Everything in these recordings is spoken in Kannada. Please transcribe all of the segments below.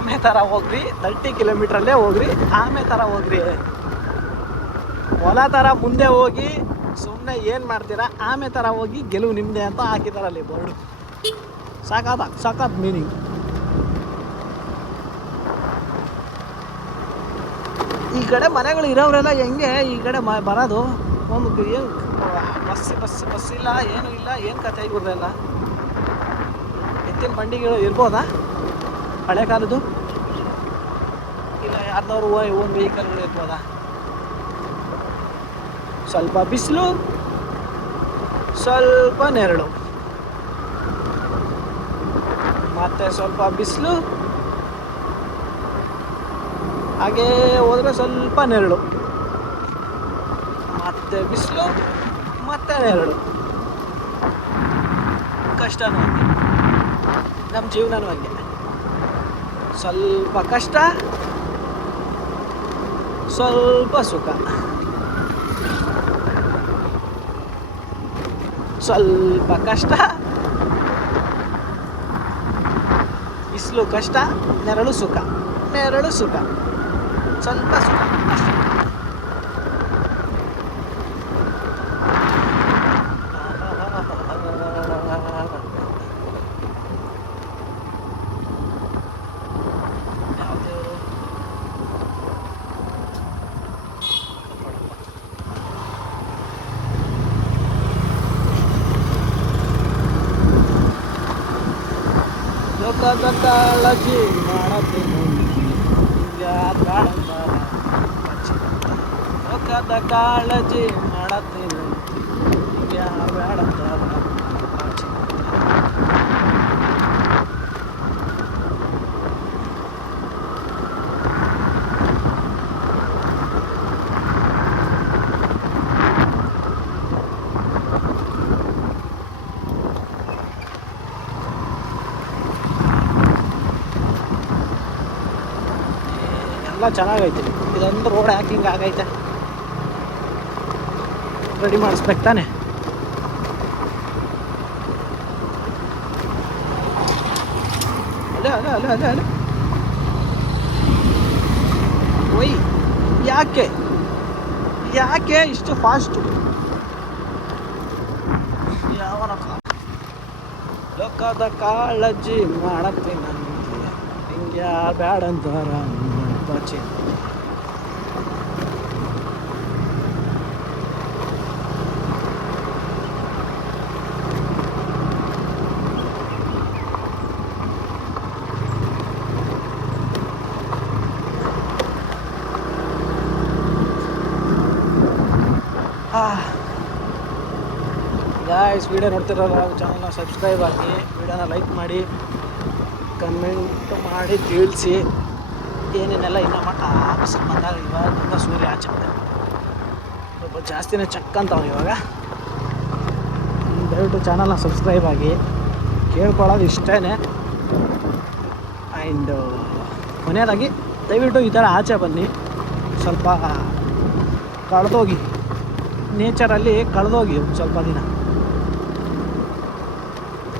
ಆಮೆ ಥರ ಹೋಗ್ರಿ, 30 ಕಿಲೋಮೀಟ್ರಲ್ಲೇ ಹೋಗ್ರಿ, ಆಮೆ ಥರ ಹೋಗ್ರಿ. ಹೊಲ ಥರ ಮುಂದೆ ಹೋಗಿ ಸುಮ್ಮನೆ ಏನು ಮಾಡ್ತೀರಾ, ಆಮೆ ಥರ ಹೋಗಿ ಗೆಲುವು ನಿಮ್ಮದೇ ಅಂತ ಹಾಕಿದಾರಲ್ಲಿ ಬೋರ್ಡು. ಸಾಕಾದ ಮೀನಿಂಗ್. ಈ ಕಡೆ ಮನೆಗಳು ಇರೋರೆಲ್ಲ ಹೆಂಗೆ ಈ ಕಡೆ ಬರೋದು? ಒಂದು ಏನು ಬಸ್ ಇಲ್ಲ, ಏನೂ ಇಲ್ಲ, ಏನು ಕಥೆ ಇವ್ರದೆಲ್ಲ. ಎತ್ತಿನ ಬಂಡಿಗಳು ಇರ್ಬೋದಾ ಹಳೆ ಕಾಲದ್ದು? ಇಲ್ಲ ಯಾರ್ದವ್ರು ಓನ್ ವೆಹಿಕಲ್ಗಳು ಇರ್ಬೋದಾ? ಸ್ವಲ್ಪ ಬಿಸಿಲು, ಸ್ವಲ್ಪ ನೆರಳು, ಮತ್ತೆ ಸ್ವಲ್ಪ ಬಿಸಿಲು, ಹಾಗೇ ಹೋದರೆ ಸ್ವಲ್ಪ ನೆರಳು, ಮತ್ತೆ ಬಿಸಿಲು, ಮತ್ತೆ ನೆರಳು. ಕಷ್ಟನೂ ಹಂಗೆ, ನಮ್ಮ ಜೀವನನೂ ಹಂಗೆ. ಸ್ವಲ್ಪ ಕಷ್ಟ, ಸ್ವಲ್ಪ ಸುಖ. ಸ್ವಲ್ಪ ಕಷ್ಟ, ಬಿಸಿಲು ಕಷ್ಟ, ನೆರಳು ಸುಖ, ನೆರಳು ಸುಖ, ಸ್ವಲ್ಪ ಸುಖ ಅಷ್ಟೇ. ಲೋಕದ ಕಾಳಜಿ ಮಾಡತೇನು, ಲೋಕದ ಕಾಳಜಿ ಮಾಡತೇನು, ಬ್ಯಾಡಂತಾರ. ಎಲ್ಲ ಚೆನ್ನಾಗೈತೆ. ಇದೊಂದು ರೋಡ್ ಹ್ಯಾಕಿಂಗ್ ಆಗೈತೆ, ರೆಡಿ ಮಾಡಿಸ್ಬೇಕು ತಾನೆ. ಅಲ್ಲ ಒಯ್, ಯಾಕೆ ಇಷ್ಟು ಫಾಸ್ಟು? ಯಾವನ ಲೋಕದ ಕಾಳಜಿ ಮಾಡತ್ತೀನಿ ಹಿಂಗೆ ಬ್ಯಾಡಂತಾರ ಬಚ್ಚಿ. ಗಾಯ್ಸ್, ವಿಡಿಯೋ ನೋಡ್ತಿರೋಲ್ಲ ಚಾನಲ್ನ ಸಬ್ಸ್ಕ್ರೈಬ್ ಆಗಿ, ವಿಡಿಯೋನ ಲೈಕ್ ಮಾಡಿ, ಕಮೆಂಟ್ ಮಾಡಿ ತಿಳಿಸಿ ಏನೇನೆಲ್ಲ ಇನ್ನೂ ಬಿಸಿಲು ಬಂದಾಗ ಇವಾಗ ತುಂಬ ಸೂರ್ಯ ಆಚೆ ಸ್ವಲ್ಪ ಜಾಸ್ತಿನೇ ಚಕ್ಕಂತವ್ರು ಇವಾಗ. ದಯವಿಟ್ಟು ಚಾನಲ್ನ ಸಬ್ಸ್ಕ್ರೈಬ್ ಆಗಿ, ಕೇಳ್ಕೊಳ್ಳೋದು ಇಷ್ಟೇ. ಆ್ಯಂಡ್ ಕೊನೆಯದಾಗಿ ದಯವಿಟ್ಟು ಈ ಥರ ಆಚೆ ಬನ್ನಿ, ಸ್ವಲ್ಪ ಕಳೆದೋಗಿ ನೇಚರಲ್ಲಿ ಕಳೆದೋಗಿ ಸ್ವಲ್ಪ ದಿನ.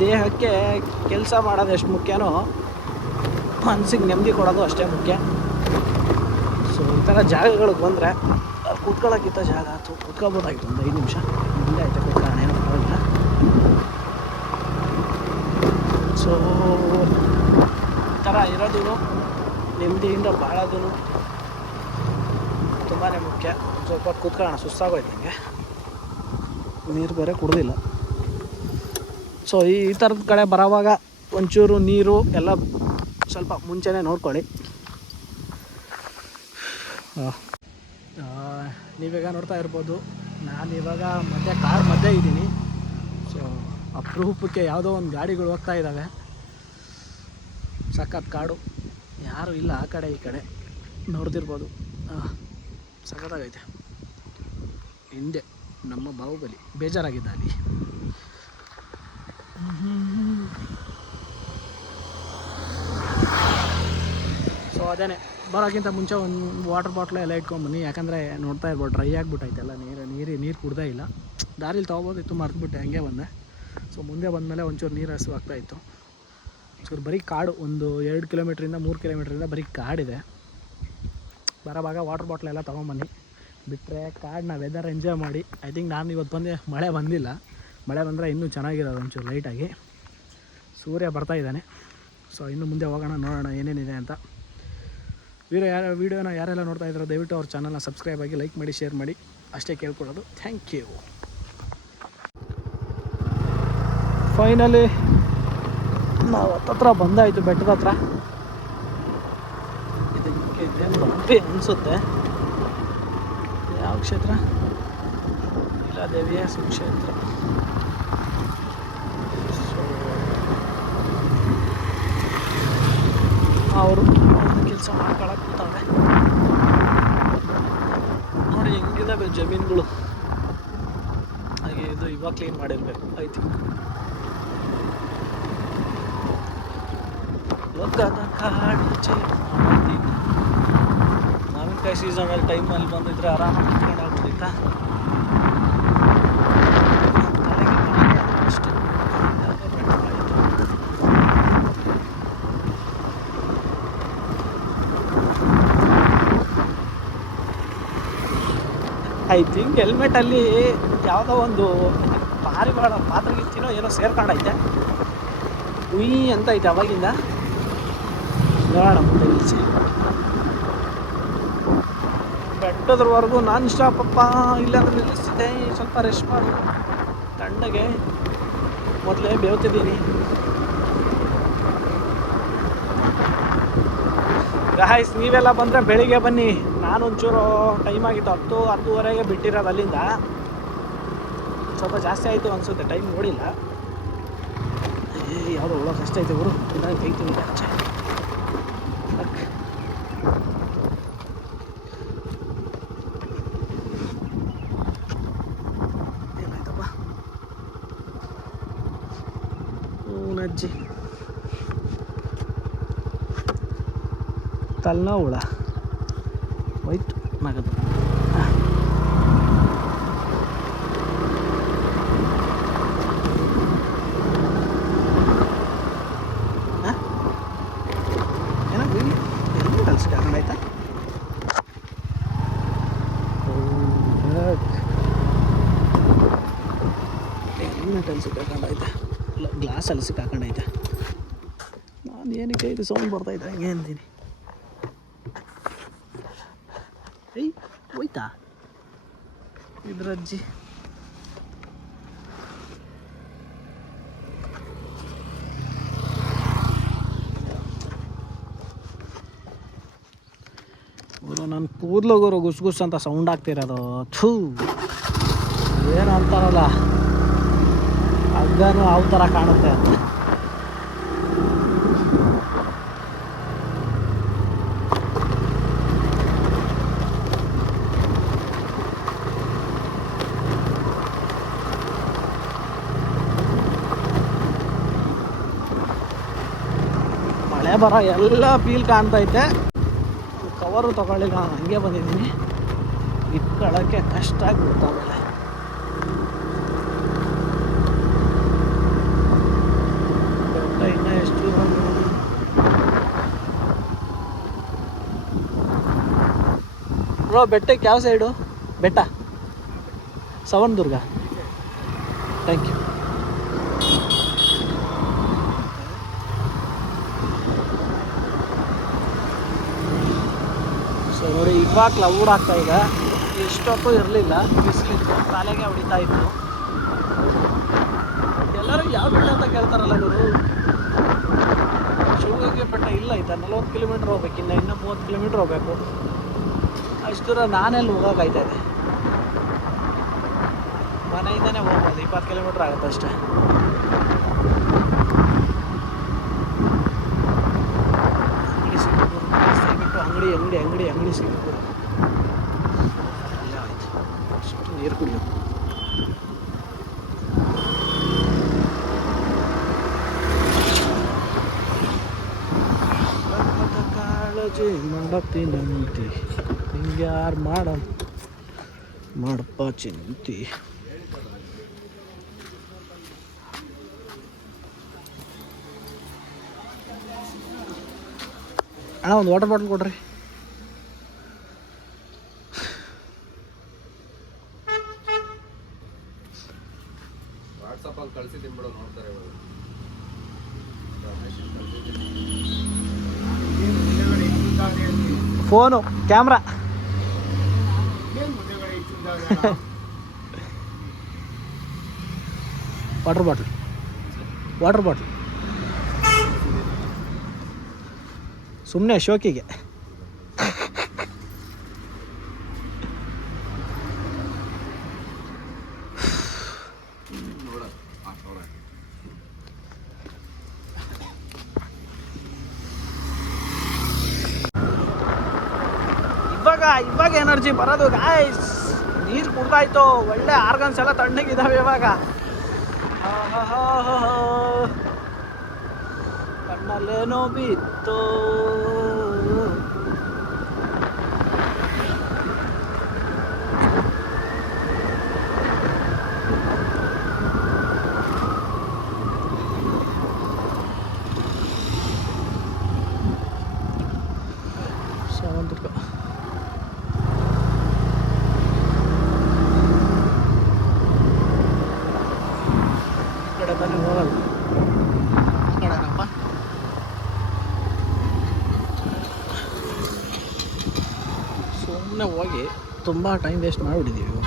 ದೇಹಕ್ಕೆ ಕೆಲಸ ಮಾಡೋದು ಎಷ್ಟು ಮುಖ್ಯನೋ ಮನಸ್ಸಿಗೆ ನೆಮ್ಮದಿ ಕೊಡೋದು ಅಷ್ಟೇ ಮುಖ್ಯ. ಸೊ ಈ ಥರ ಜಾಗಗಳಿಗೆ ಬಂದರೆ ಕೂತ್ಕೊಳ್ಳೋಕ್ಕಿಂತ ಜಾಗ ಅಥವಾ ಕೂತ್ಕೋಬೋದಾಗಿತ್ತು ಒಂದು 5 ನಿಮಿಷ. ಮುಂದೆ ಆಯ್ತು ಕೂತ್ಕೊಳ್ಳೋಣ, ಏನೋ ಪರವಾಗಿಲ್ಲ. ಸೊ ಈ ಥರ ಇರೋದು, ನೆಮ್ಮದಿಯಿಂದ ಬಾಳೋದು ತುಂಬಾ ಮುಖ್ಯ. ಸ್ವಲ್ಪ ಕೂತ್ಕೊಳ್ಳೋಣ, ಸುಸ್ತಾಗೋಯ್ತು ನನಗೆ, ನೀರು ಬೇರೆ ಕುಡ್ದಿಲ್ಲ. ಸೊ ಈ ಥರದ ಕಡೆ ಬರೋವಾಗ ಒಂಚೂರು ನೀರು ಎಲ್ಲ ಸ್ವಲ್ಪ ಮುಂಚೆನೇ ನೋಡ್ಕೊಳ್ಳಿ. ನೀವೀಗ ನೋಡ್ತಾ ಇರ್ಬೋದು, ನಾನಿವಾಗ ಕಾರ್ ಮಧ್ಯೆ ಇದ್ದೀನಿ. ಸೊ ಅಪರೂಪಕ್ಕೆ ಯಾವುದೋ ಒಂದು ಗಾಡಿಗಳು ಹೋಗ್ತಾ ಇದ್ದಾವೆ. ಸಖತ್ ಕಾಡು, ಯಾರೂ ಇಲ್ಲ ಆ ಕಡೆ ಈ ಕಡೆ, ನೋಡ್ತಿರ್ಬೋದು. ಸಖತ್ತಾಗೈತೆ. ಹಿಂದೆ ನಮ್ಮ ಬಾಹುಬಲಿ ಬೇಜಾರಾಗಿದ್ದ ಅಲ್ಲಿ. ಸೊ ಅದೇ ಬರೋಕ್ಕಿಂತ ಮುಂಚೆ ಒಂದು ವಾಟರ್ ಬಾಟ್ಲು ಎಲ್ಲ ಇಟ್ಕೊಂಬನ್ನಿ. ಯಾಕಂದರೆ ನೋಡ್ತಾ ಇರ್ಬೋದು, ಡ್ರೈ ಆಗಿಬಿಟ್ಟೈತೆಲ್ಲ, ನೀರು ಕುಡ್ದೇ ಇಲ್ಲ. ದಾರಿಲಿ ತೊಗೋಬೋದಿತ್ತು, ಮರೆತುಬಿಟ್ಟೆ, ಹಂಗೆ ಬಂದೆ. ಸೊ ಮುಂದೆ ಬಂದಮೇಲೆ ಒಂಚೂರು ನೀರು ಹಸು ಆಗ್ತಾಯಿತ್ತು. ಚೂರು ಬರೀ ಕಾಡು, ಒಂದು 2 ಕಿಲೋಮೀಟ್ರಿಂದ 3 ಕಿಲೋಮೀಟ್ರಿಂದ ಬರೀ ಕಾಡಿದೆ. ಬರೋವಾಗ ವಾಟರ್ ಬಾಟ್ಲೆಲ್ಲ ತೊಗೊಂಬನ್ನಿ. ಬಿಟ್ಟರೆ ಕಾಡನ್ನ ವೆದರ್ ಎಂಜಾಯ್ ಮಾಡಿ. ಐ ಥಿಂಕ್ ನಾನು ಇವತ್ತು ಬಂದೆ, ಮಳೆ ಬಂದಿಲ್ಲ. ಮಳೆ ಬಂದರೆ ಇನ್ನೂ ಚೆನ್ನಾಗಿರೋದು ಒಂಚೂರು ಲೈಟಾಗಿ. ಸೂರ್ಯ ಬರ್ತಾಯಿದ್ದಾನೆ. ಸೊ ಇನ್ನು ಮುಂದೆ ಹೋಗೋಣ, ನೋಡೋಣ ಏನೇನಿದೆ ಅಂತ. ವೀಡಿಯೋನ ಯಾರೆಲ್ಲ ನೋಡ್ತಾ ಇದ್ದಾರೋ ದಯವಿಟ್ಟು ಅವ್ರ ಚಾನಲ್ನ ಸಬ್ಸ್ಕ್ರೈಬ್ ಆಗಿ, ಲೈಕ್ ಮಾಡಿ, ಶೇರ್ ಮಾಡಿ, ಅಷ್ಟೇ ಕೇಳ್ಕೊಳ್ಳೋದು. Thank you. ಫೈನಲಿ ನಾವು ಹತ್ತತ್ರ ಬಂದಾಯಿತು, ಬೆಟ್ಟದ ಹತ್ರ. ಇದಕ್ಕೆ ಅನಿಸುತ್ತೆ. ಯಾವ ಕ್ಷೇತ್ರ? ನೀಲಾದೇವಿಯ ಸುಕ್ಷೇತ್ರ. ಅವರು ಕೆಲಸ ಮಾಡ್ಕೊಳಕ್ಕೆ ಕೂತವ್ರೆ. ನೋಡಿ ಹೆಂಗಿದಾವೆ ಜಮೀನುಗಳು. ಹಾಗೆ ಇದು ಇವಾಗ ಕ್ಲೀನ್ ಮಾಡಿರ್ಬೇಕು ಐ ಥಿಂಕ್. ಲೋಕದ ಕಾಡು ಮಾವಿನಕಾಯಿ ಸೀಸನಲ್ಲಿ ಟೈಮಲ್ಲಿ ಬಂದಿದ್ರೆ ಆರಾಮಾಗಿ ಕುತ್ಕೊಂಡು ಆಗ್ಬೋದಿತ್ತ. ಅಷ್ಟೇ ಐ ಥಿಂಕ್ ಹೆಲ್ಮೆಟಲ್ಲಿ ಯಾವುದೋ ಒಂದು ಪಾರಿವಾಳ ಪಾತ್ರಗಿತ್ತಿನೋ ಏನೋ ಸೇರ್ಕೊಂಡೈತೆ. ಉಯ್ ಅಂತ ಐತೆ ಅವಾಗಿಂದ. ನೋಡೋಣ ಮುಂದೆ ನಿಲ್ಲಿಸಿ. ಬೆಟ್ಟದ್ರವರೆಗೂ ನಾನ್ ಸ್ಟಾಪಪ್ಪ. ಇಲ್ಲಾಂದ್ರೆ ನಿಲ್ಲಿಸ್ತಿದ್ದೆ, ಸ್ವಲ್ಪ ರೆಸ್ಟ್ ಮಾಡು. ತಣ್ಣಗೆ ಮೊದಲೇ ಬೇವ್ತಿದ್ದೀನಿ. ಗಾಯ್ಸ್, ನೀವೆಲ್ಲ ಬಂದರೆ ಬೆಳಿಗ್ಗೆ ಬನ್ನಿ. ನಾನು ಒಂಚೂರು ಟೈಮ್ ಆಗಿತ್ತು, 10-10:30 ಬಿಟ್ಟಿರೋದು. ಅಲ್ಲಿಂದ ಸ್ವಲ್ಪ ಜಾಸ್ತಿ ಆಯಿತು ಅನಿಸುತ್ತೆ, ಟೈಮ್ ನೋಡಿಲ್ಲ. ಯಾವುದೋ ಒಳ್ಳೆ ಕಷ್ಟ ಐತೆ ಗುರು. ಇಲ್ಲ ಕೈತೀನಿ ಆಚೆ. ಏನಾಯ್ತಪ್ಪ ಅಜ್ಜಿ? ತಲೆನೋವುಳ ಹೋಯ್ತು ನಗದು. ಏನೋ ಕಲಿಸಿ ಆಯ್ತಾ? ಹೆಲ್ಮೆಟ್ ಅಲ್ಸಿ ಹಾಕೊಂಡೈತೆ, ಇಲ್ಲ ಗ್ಲಾಸ್ ಅಲ್ಸಿ ಹಾಕೊಂಡೈತೆ. ನಾನು ಏನಕ್ಕೆ ಇದು ಸೌಂಡ್ ಬರ್ತಾಯಿದ್ದೆ ಹಂಗೆ ಅಂತೀನಿ. ಏಯ್ ಹೋಯ್ತಾ ಇದ್ರಜ್ಜಿ? ಗುರು ನನ್ನ ಕೂದಲು ಗುರು ಗುಸ್ ಗುಸ್ ಅಂತ ಸೌಂಡ್ ಆಗ್ತಿರೋದು. ಥೂ, ಏನು ಅಂತಾರಲ್ಲ, ಹಗ್ಗನೂ ಯಾವ ಥರ ಕಾಣುತ್ತೆ ಅಂತ. ಮಳೆ ಬರೋ ಎಲ್ಲ ಫೀಲ್ ಕಾಣ್ತೈತೆ. ಕವರು ತೊಗೊಳ್ಳಿಲ್ಲ, ಹಂಗೆ ಬಂದಿದ್ದೀನಿ. ಇಟ್ಕೊಳ್ಳೋಕ್ಕೆ ಕಷ್ಟ ಆಗ್ಬಿಡುತ್ತೆ ಆಮೇಲೆ. ಬೆಟ್ಟ ಇನ್ನೂ ಎಷ್ಟು ಬ್ರೋ? ಬೆಟ್ಟಕ್ಕೆ ಯಾವ ಸೈಡು ಬೆಟ್ಟ? ಸವಣದುರ್ಗ. Thank you. ಸೊ ನೋಡಿ, ಇವಾಗ ಕ್ಲೌಡ್ ಆಗ್ತಾ ಇದೆ. ಇಷ್ಟೊತ್ತು ಇರಲಿಲ್ಲ, ಬಿಸಿಲಿತ್ತು, ತಲೆಗೆ ಹೊಡಿತಾ ಇತ್ತು. ಎಲ್ಲರೂ ಯಾವ ಬೆಟ್ಟ ಅಂತ ಕೇಳ್ತಾರಲ್ಲ ಗುರು. ಶಿವಗಂಗೆ ಬೆಟ್ಟ ಇಲ್ಲ ಆಯ್ತಾ, 40 ಕಿಲೋಮೀಟ್ರ್ ಹೋಗ್ಬೇಕು. ಇನ್ನೂ 30 ಕಿಲೋಮೀಟ್ರ್ ಹೋಗಬೇಕು. ಅಷ್ಟು ದೂರ ನಾನೆಲ್ಲಿ ಹೋಗೋಕ್ಕಾಯ್ತಾ ಇದೆ? ಮನೆಯಿಂದನೇ ಹೋಗ್ಬೋದು, 20 ಕಿಲೋಮೀಟ್ರ್ ಆಗುತ್ತೆ ಅಷ್ಟೇ. ಅಂಗಡಿ ಅಂಗಡಿ ಅಂಗಡಿ ಅಂಗಡಿ ಸಿಗಬೇಕು. ಅಷ್ಟು ನೀರು ಕುಡಿಯೋ. ಕಾಳಜಿ ಮಾಡತ್ತೀನಂತಿ, ಹಿಂಗ್ಯಾರು ಮಾಡಪ್ಪ ಚಿಂತಿ. ಅಣ್ಣ ಒಂದು ವಾಟರ್ ಬಾಟಲ್ ಕೊಡ್ರಿ. ವಾಟ್ಸಪ್ಪಲ್ಲಿ ಕಳಿಸಿದ್ದೀನಿ ಬಿಡು, ನೋಡ್ತಾರೆ ಇವಾಗ. ಫೋನು ಕ್ಯಾಮ್ರಾ ವಾಟರ್ ಬಾಟಲ್ ಸುಮ್ಮನೆ ಶೋಕಿಗೆ. ಇವಾಗ ಎನರ್ಜಿ ಬರೋದು ಗಾಯ್ಸ್. ನೀರು ಕುಡ್ದಾಯ್ತು, ಒಳ್ಳೆ ಆರ್ಗನ್ಸ್ ಎಲ್ಲ ತಣ್ಣಗಿದ್ದಾವೆ ಇವಾಗ. ಕಣ್ಣಲ್ಲೇನೋ ಬಿತ್ತು. ಸಾವಂತರ್ಗ ಕಡೆ ಬನ್ನಿ, ಹೋಗಲ್ಲ ಕಡೆನಪ್ಪ. ಸುಮ್ಮನೆ ಹೋಗಿ ತುಂಬ ಟೈಮ್ ವೇಸ್ಟ್ ಮಾಡಿಬಿಟ್ಟಿದ್ದೀವಿ ಇವಾಗ.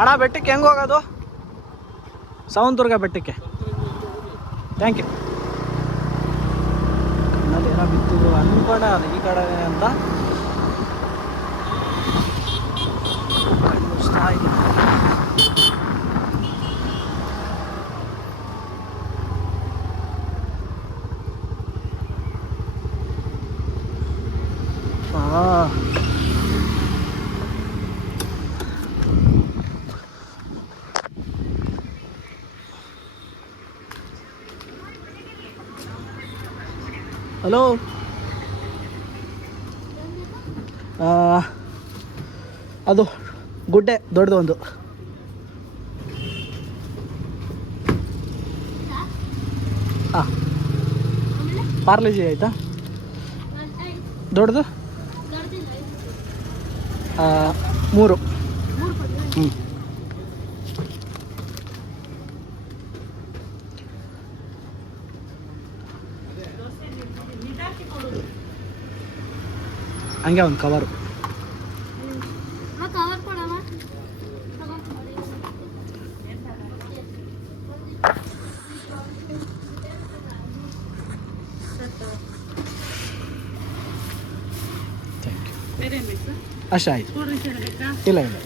ಅಣ್ಣ ಬೆಟ್ಟಕ್ಕೆ ಹೆಂಗೆ ಹೋಗೋದು? ಸಾವಂತುರ್ಗ ಬೆಟ್ಟಕ್ಕೆ. Thank you. ಕಣ್ಣಲ್ಲಿ ಏನೋ ಬಿತ್ತು ಅಂದ್ಕೊಂಡೆ ಅದು ಈ ಕಡೆ ಅಂತ ಕಣ್ಣುಸ್ತಾ ಇದೆ. ಹಲೋ, ಅದು ಗುಡ್ಡೆ ದೊಡ್ಡದು ಒಂದು. ಹಾಂ, ಪಾರ್ಲೇಜಿ ಆಯಿತಾ ದೊಡ್ಡದು? 3. ಹ್ಞೂ, ಹಂಗೆ ಒಂದು ಕವರು. Thank you. ಅಷ್ಟೇ ಆಯಿತು. ಇಲ್ಲ ಇಲ್ಲ,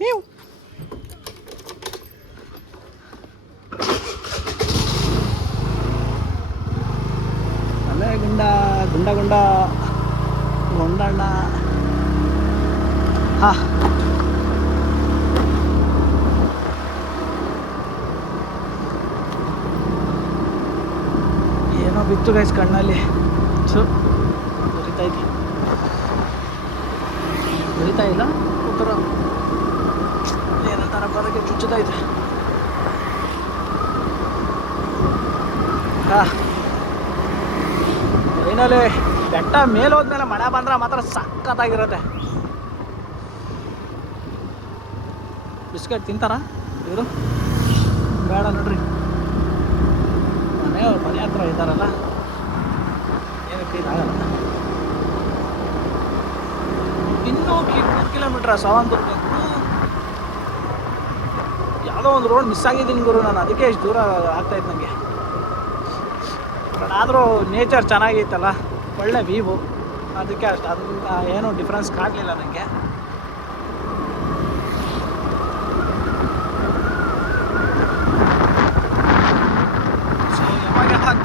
ನೀವು ಅಲ್ಲೇ ಗುಂಡ ಗೊಂಡಣ್ಣ. ಹಾಂ, ಏನೋ ಬಿತ್ತು ಗೈಸ್ ಕಣ್ಣಲ್ಲಿ. ಉರಿತಾ ಇಲ್ಲ, ಉತ್ತರ ಏನಂತಾರ ಬರೋಕ್ಕೆ ಚುಚ್ಚುತ್ತೈತೆ. ಹಾಂ, ಫೈನಲಿ ಬೆಟ್ಟ ಮೇಲೆ ಹೋದ್ಮೇಲೆ ಮಳೆ ಬಂದ್ರೆ ಮಾತ್ರ ಸಖತ್ತಾಗಿರುತ್ತೆ. ಬಿಸ್ಕೆಟ್ ತಿಂತಾರ ಇವರು? ಬೇಡ ನೋಡ್ರಿ, ಮನೆ ಹತ್ರ ಇದ್ದಾರಲ್ಲ, ಏನಕ್ಕೆ ಇದಾಗಲ್ಲ. ಇನ್ನೂ 3 ಕಿಲೋಮೀಟ್ರ್ ಸಾವಂತುರ್ಗ. ಯಾವುದೋ ಒಂದು ರೋಡ್ ಮಿಸ್ ಆಗಿದ್ದೀನಿ ಗುರು ನಾನು, ಅದಕ್ಕೆ ಇಷ್ಟು ದೂರ ಆಗ್ತಾಯಿತ್ತು ನನಗೆ. ಬಟ್ ಆದರೂ ನೇಚರ್ ಚೆನ್ನಾಗಿತ್ತಲ್ಲ, ಒಳ್ಳೆ ವ್ಯೂ, ಅದಕ್ಕೆ ಅಷ್ಟು ಅದರಿಂದ ಏನೂ ಡಿಫ್ರೆನ್ಸ್ ಕಾಣಲಿಲ್ಲ ನನಗೆ.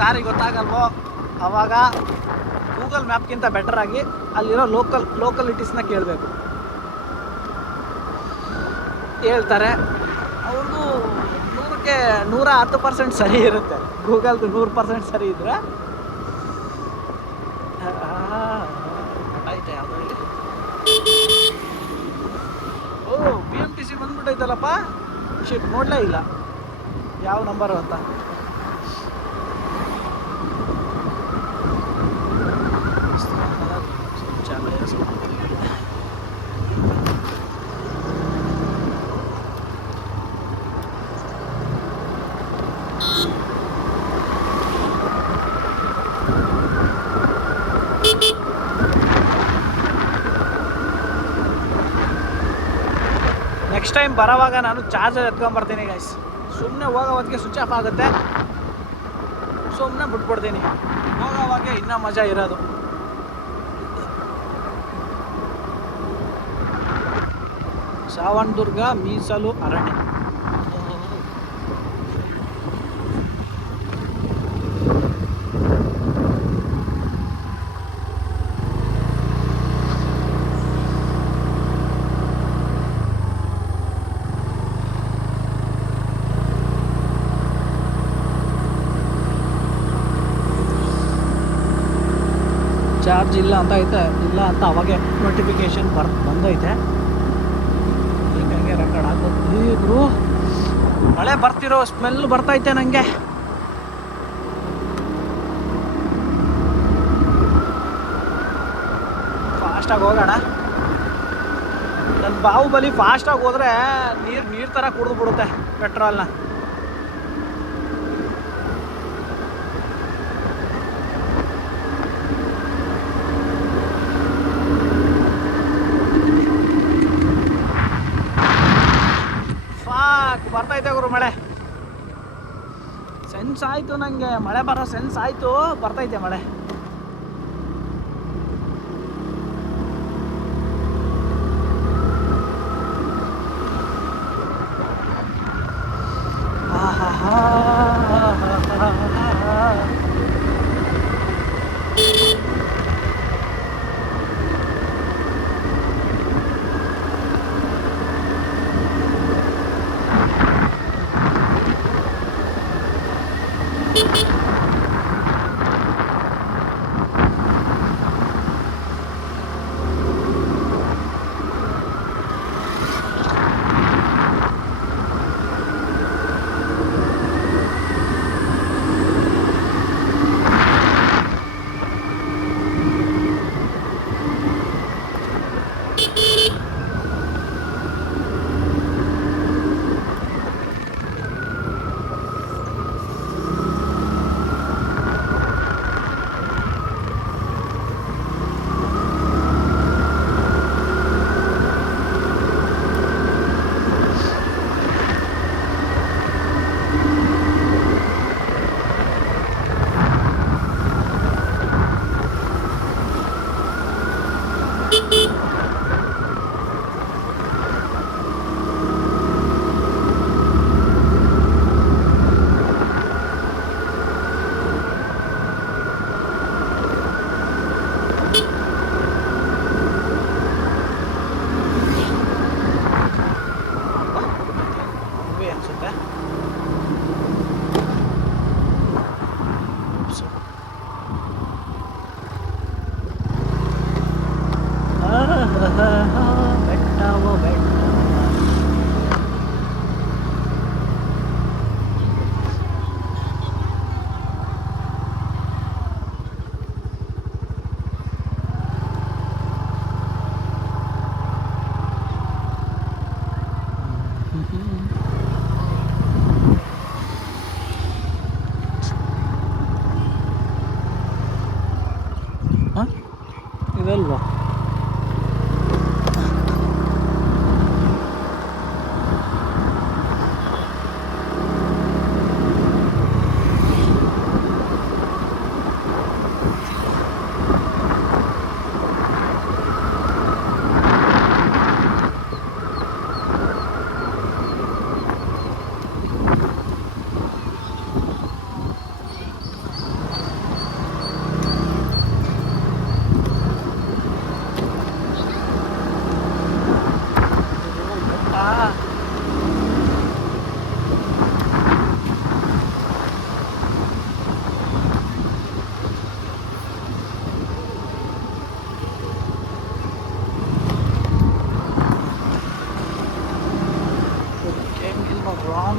ಯಾರಿಗೆ ಗೊತ್ತಾಗಲ್ವೋ ಆವಾಗ ಗೂಗಲ್ ಮ್ಯಾಪ್ಗಿಂತ ಬೆಟರಾಗಿ ಅಲ್ಲಿರೋ ಲೋಕಲಿಟೀಸ್ನ ಕೇಳಬೇಕು. ಹೇಳ್ತಾರೆ ಅವ್ರದ್ದು 100ಕ್ಕೆ 110% ಸರಿ ಇರುತ್ತೆ. ಗೂಗಲ್ದು 100% ಸರಿ ಇದ್ರೆ ಆಯ್ತಾ ಯಾವುದೋ ಇಲ್ಲಿ. ಓ BMTC ಬಂದ್ಬಿಟ್ಟೈತಲ್ಲಪ್ಪ. ಶಿಟ್, ನೋಡಲೇ ಇಲ್ಲ ಯಾವ ನಂಬರು ಅಂತ. ನೆಕ್ಸ್ಟ್ ಟೈಮ್ ಬರೋವಾಗ ನಾನು ಚಾರ್ಜರ್ ಎತ್ಕೊಂಡ್ಬರ್ತೀನಿ ಗೈಸ್. ಸುಮ್ಮನೆ ಹೋಗೋವತ್ತಿಗೆ ಸ್ವಿಚ್ ಆಫ್ ಆಗುತ್ತೆ, ಸುಮ್ಮನೆ ಬಿಟ್ಬಿಡ್ತೀನಿ. ಹೋಗೋವಾಗ ಇನ್ನೂ ಮಜಾ ಇರೋದು. ಸಾವಣದುರ್ಗ ಮೀಸಲು ಅರಣ್ಯ. ಚಾರ್ಜ್ ಇಲ್ಲ ಅಂತ ಐತೆ, ಇಲ್ಲ ಅಂತ ಅವಾಗೆ ನೋಟಿಫಿಕೇಶನ್ ಬಂದೈತೆ. ಹಂಗೆ ರೆಕಾರ್ಡ್ ಹಾಕೋದು. ಈಗರು ಮಳೆ ಬರ್ತಿರೋ ಸ್ಮೆಲ್ ಬರ್ತೈತೆ ನನಗೆ. ಫಾಸ್ಟಾಗಿ ಹೋಗೋಣ. ನನ್ನ ಬಾಹುಬಲಿ ಫಾಸ್ಟಾಗಿ ಹೋದರೆ ನೀರು ಥರ ಕುಡಿದು ಬಿಡುತ್ತೆ ಪೆಟ್ರೋಲ್ನ. ಬರ್ತೈತೆ ಗುರು ಮಳೆ. ಸೆನ್ಸ್ ಆಯಿತು ನನಗೆ, ಮಳೆ ಬರೋ ಸೆನ್ಸ್ ಆಯಿತು. ಬರ್ತೈತೆ ಮಳೆ.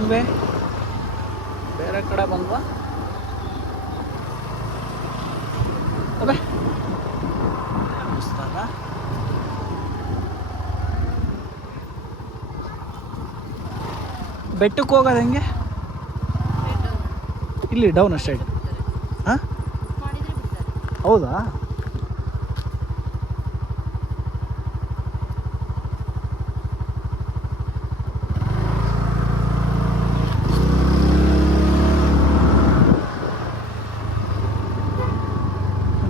ರಾಂಗ್ ವೇ, ಬೇರೆ ಕಡೆ ಬಂದ್ವಾ? ಅಬೇ ಬೆಟ್ಟಕ್ಕೆ ಹೋಗೋದು ಹೆಂಗೆ? ಇಲ್ಲಿ ಡೌನ್ ಸ್ಟ್ರೈಟ್. ಹಾಂ, ಹೌದಾ?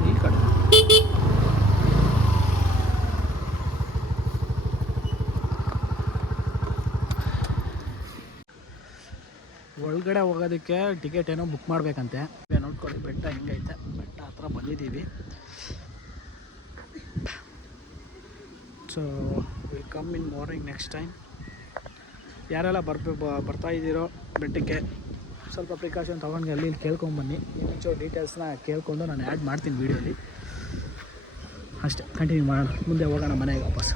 ಈ ಕಡೆ ಒಳಗಡೆ ಹೋಗೋದಕ್ಕೆ ಟಿಕೆಟ್ ಏನೋ ಬುಕ್ ಮಾಡಬೇಕಂತೆ. ನೋಡ್ಕೊಳ್ಳಿ ಬೆಟ್ಟ ಹೆಂಗೈತೆ. ಬೆಟ್ಟ ಹತ್ರ ಬಂದಿದ್ದೀವಿ. So will come in morning next time. ಯಾರೆಲ್ಲ ಬರ್ತಾ ಇದ್ದೀರೋ ಬೆಟ್ಟಕ್ಕೆ ಸ್ವಲ್ಪ ಪ್ರಿಕಾಷನ್ ತೊಗೊಂಡು ಅಲ್ಲಿ ಇಲ್ಲಿ ಕೇಳ್ಕೊಂಬನ್ನಿ. ಇನ್ನೊಂಚೂರು ಡೀಟೇಲ್ಸ್ನ ಕೇಳ್ಕೊಂಡು ನಾನು ಆ್ಯಡ್ ಮಾಡ್ತೀನಿ ವೀಡಿಯೋಲಿ. ಅಷ್ಟೇ, ಕಂಟಿನ್ಯೂ ಮಾಡೋಣ. ಮುಂದೆ ಹೋಗೋಣ ಮನೆಗೆ ವಾಪಸ್.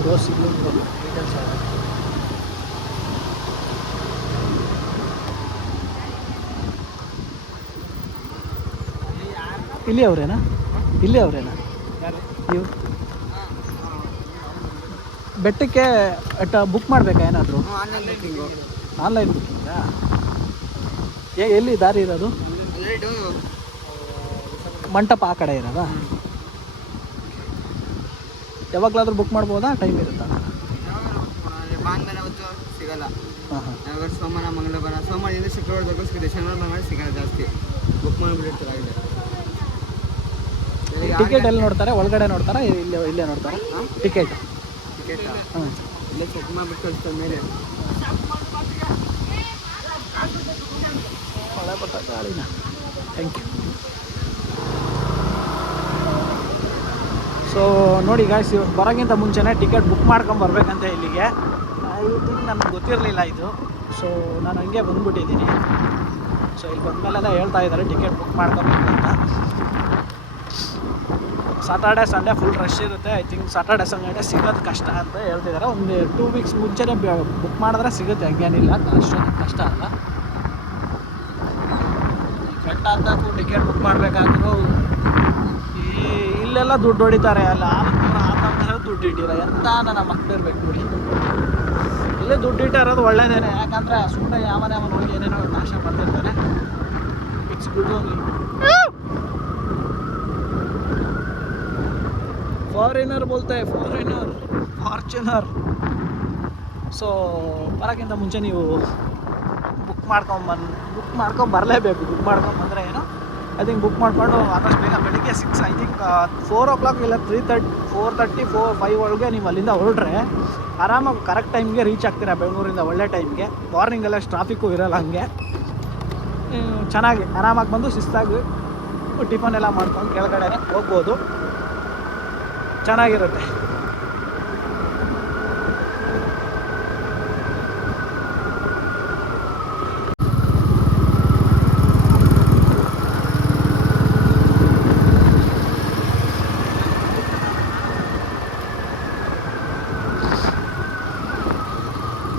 ಗ್ರೋಸ್ ಡೀಟೇಲ್ಸ್ ಇಲ್ಲಿ ಅವರೇನಾ? ಇಲ್ಲಿ ಅವರೇನಾ? ನೀವು ಬೆಟ್ಟಕ್ಕೆ ಬುಕ್ ಮಾಡಬೇಕಾ ಏನಾದರೂ? ಆನ್ಲೈನ್ ಬುಕ್ಕಿಂಗಾ? ಎಲ್ಲಿ ದಾರಿ ಇರೋದು? ಮಂಟಪ ಆ ಕಡೆ ಇರೋದಾ? ಯಾವಾಗಲಾದ್ರೂ ಬುಕ್ ಮಾಡ್ಬೋದಾ? ಟೈಮ್ ಇರುತ್ತಾ? ಸಿಗಲ್ಲ. ಹಾಂ ಹಾಂ. ಸೋಮವಾರ ಮಂಗಳವಾರ, ಸೋಮವಾರದಿಂದ ಶುಕ್ರವಾರದವರೆಗೂ ಸಿಗುತ್ತೆ. ಶನಿವಾರ ಮಂಗಳವಾರ ಸಿಗಲ್ಲ ಜಾಸ್ತಿ. ಬುಕ್ ಮಾಡಿಬಿಟ್ಟಿರ್ತಾರೆ. ಟಿಕೆಟ್ ಎಲ್ಲಿ ನೋಡ್ತಾರೆ? ಒಳಗಡೆ ನೋಡ್ತಾರಾ? ಇಲ್ಲೇ ನೋಡ್ತಾರಾ ಟಿಕೆಟ್? ಹಾಂ, ಇಲ್ಲೇ ಚೆಕ್ ಮಾಡಿಬಿಟ್ಟು ಕಳಿಸ್ತಾರೆ ಮೇಲೆ. ಒಳ್ಳೆ ಬಟ್ಟ ಗಾಳಿನ. Thank you. ಸೊ ನೋಡಿ ಗಾಯ್ಸ್, ಬರೋಕ್ಕಿಂತ ಮುಂಚೆನೇ ಟಿಕೆಟ್ ಬುಕ್ ಮಾಡ್ಕೊಂಬರ್ಬೇಕಂತ ಇಲ್ಲಿಗೆ. ಐ ಥಿಂಕ್ ನನಗೆ ಗೊತ್ತಿರಲಿಲ್ಲ ಇದು. ಸೊ ನಾನು ಹಂಗೆ ಬಂದ್ಬಿಟ್ಟಿದ್ದೀನಿ. ಸೊ ಇಲ್ಲಿ ಬಂದಮೇಲೆಲ್ಲ ಹೇಳ್ತಾ ಇದ್ದಾರೆ ಟಿಕೆಟ್ ಬುಕ್ ಮಾಡ್ಕೊಬೇಕು ಅಂತ. ಸಾಟರ್ಡೆ ಸಂಡೇ ಫುಲ್ ರಶ್ ಇರುತ್ತೆ. ಐ ಥಿಂಕ್ ಸಾಟರ್ಡೆ ಸಂಡೇ ಸಿಗೋದು ಕಷ್ಟ ಅಂತ ಹೇಳ್ತಿದ್ದಾರೆ. ಒಂದು 2 ವೀಕ್ಸ್ ಮುಂಚೆನೇ ಬುಕ್ ಮಾಡಿದ್ರೆ ಸಿಗುತ್ತೆ, ಹಂಗೇನಿಲ್ಲ, ಅಷ್ಟೊಂದು ಕಷ್ಟ ಅಲ್ಲ. ಬೆಟ್ಟ ಹತ್ತಕ್ಕೂ ಟಿಕೆಟ್ ಬುಕ್ ಮಾಡಬೇಕಾದ್ರೂ ಇಲ್ಲೆಲ್ಲ ದುಡ್ಡು ಹೊಡಿತಾರೆ. ಅಲ್ಲ ಆತಂದ್ರೆ ದುಡ್ಡು ಇಟ್ಟಿರ ಎಂತ ನನ್ನ ಮಕ್ಕಳು ಇರ್ಬೇಕು ನೋಡಿ. ಇಲ್ಲೇ ದುಡ್ಡು ಇಟ್ಟಿರೋದು ಒಳ್ಳೇದೇನೆ, ಯಾಕಂದರೆ ಸುಮ್ಮನೆ ಯಾವನೇ ಹೋಗಿ ಏನೇನೋ ನಾಶ ಬರ್ತಿರ್ತಾನೆ. It's good only. ಫಾರಿನರ್ ಬೋಲ್ತೆ, ಫಾರ್ಚುನರ್. ಸೊ ಬರೋಕ್ಕಿಂತ ಮುಂಚೆ ನೀವು ಬುಕ್ ಮಾಡ್ಕೊಂಬರಲೇಬೇಕು. ಬುಕ್ ಮಾಡ್ಕೊಂಬಂದರೆ ಏನು, ಐ ಥಿಂಕ್ ಬುಕ್ ಮಾಡಿಕೊಂಡು ಆದಷ್ಟು ಬೇಗ ಬೆಳಿಗ್ಗೆ 6 ಐ ಥಿಂಕ್ 4 o'clock ಇಲ್ಲ 4:30 5 ಒಳಗೆ ನೀವು ಅಲ್ಲಿಂದ ಹೊರಟ್ರೆ ಆರಾಮಾಗಿ ಕರೆಕ್ಟ್ ಟೈಮ್ಗೆ ರೀಚ್ ಆಗ್ತೀರಾ ಬೆಂಗಳೂರಿಂದ. ಒಳ್ಳೆ ಟೈಮ್ಗೆ. ಮಾರ್ನಿಂಗೆಲ್ಲ ಟ್ರಾಫಿಕ್ಕು ಇರೋಲ್ಲ. ಹಂಗೆ ಚೆನ್ನಾಗಿ ಆರಾಮಾಗಿ ಬಂದು ಶಿಸ್ತಾಗಿ ಟಿಫನ್ ಎಲ್ಲ ಮಾಡ್ಕೊಂಡು ಕೆಳಗಡೆ ಹೋಗ್ಬೋದು. ಚೆನ್ನಾಗಿರುತ್ತೆ.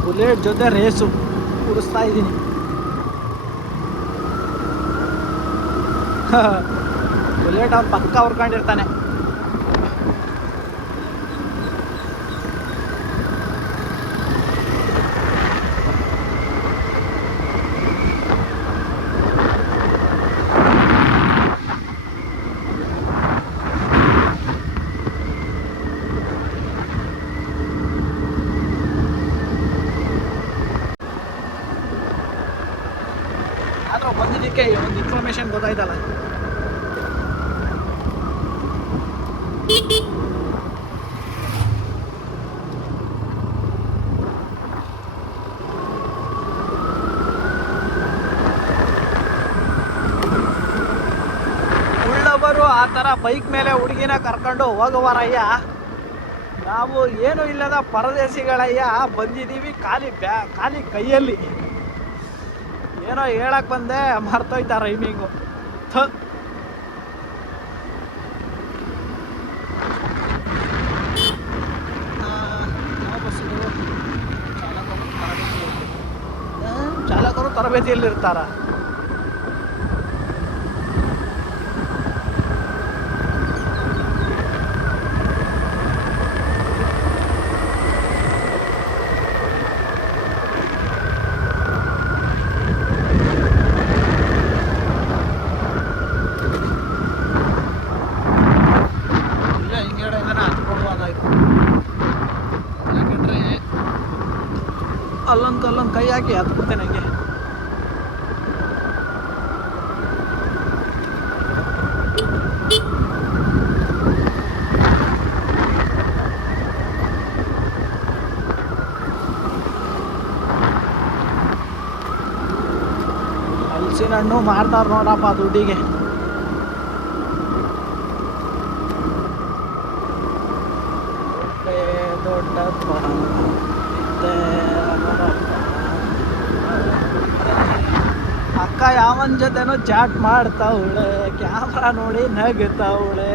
ಬುಲೆಟ್ ಜೊತೆ ರೇಸು ಕುಡಿಸ್ತಾ ಇದ್ದೀನಿ. ಬುಲೆಟ್ ಅವ್ನು ಪಕ್ಕ ಹೊರ್ಕೊಂಡಿರ್ತಾನೆ. ಆದರೂ ಬಂದಿದ್ದಕ್ಕೆ ಒಂದು ಇನ್ಫಾರ್ಮೇಷನ್ ಗೊತ್ತಾಯ್ತಲ್ಲ. ಆ ಥರ ಬೈಕ್ ಮೇಲೆ ಹುಡುಗಿನ ಕರ್ಕೊಂಡು ಹೋಗುವರಯ್ಯ. ನಾವು ಏನು ಇಲ್ಲದ ಪರದೇಶಿಗಳಯ್ಯ ಬಂದಿದ್ದೀವಿ ಖಾಲಿ ಕೈಯಲ್ಲಿ. ಏನೋ ಹೇಳಕ್ಕೆ ಬಂದೆ ಮರ್ತೋಯ್ತಾ ರೈಮಿಂಗು. ಚಾಲಕರು ತರಬೇತಿಯಲ್ಲಿರ್ತಾರ. ಇಲ್ಲ ಹಿಂಗೇಡ ಇದನ್ನ ಹತ್ಕೊಡ್ಬೋದಾಯ್ತು. ಯಾಕಂದ್ರೆ ಅಲ್ಲೊಂದು ಕೈ ಹಾಕಿ ಹತ್ಬಿಡ್ತೇನೆ ಹಂಗೆ. ಹಲಸಿನ ಹಣ್ಣು ಮಾರ್ತಾರ ನೋಡಪ್ಪ ದುಡ್ಡಿಗೆ. ದೊಡ್ಡ ಅಕ್ಕ ಯಾವನ್ ಜೊತೆನೂ ಚಾಟ್ ಮಾಡ್ತಾವಳೆ, ಕ್ಯಾಮ್ರಾ ನೋಡಿ ನಗ್ತಾವಳೆ.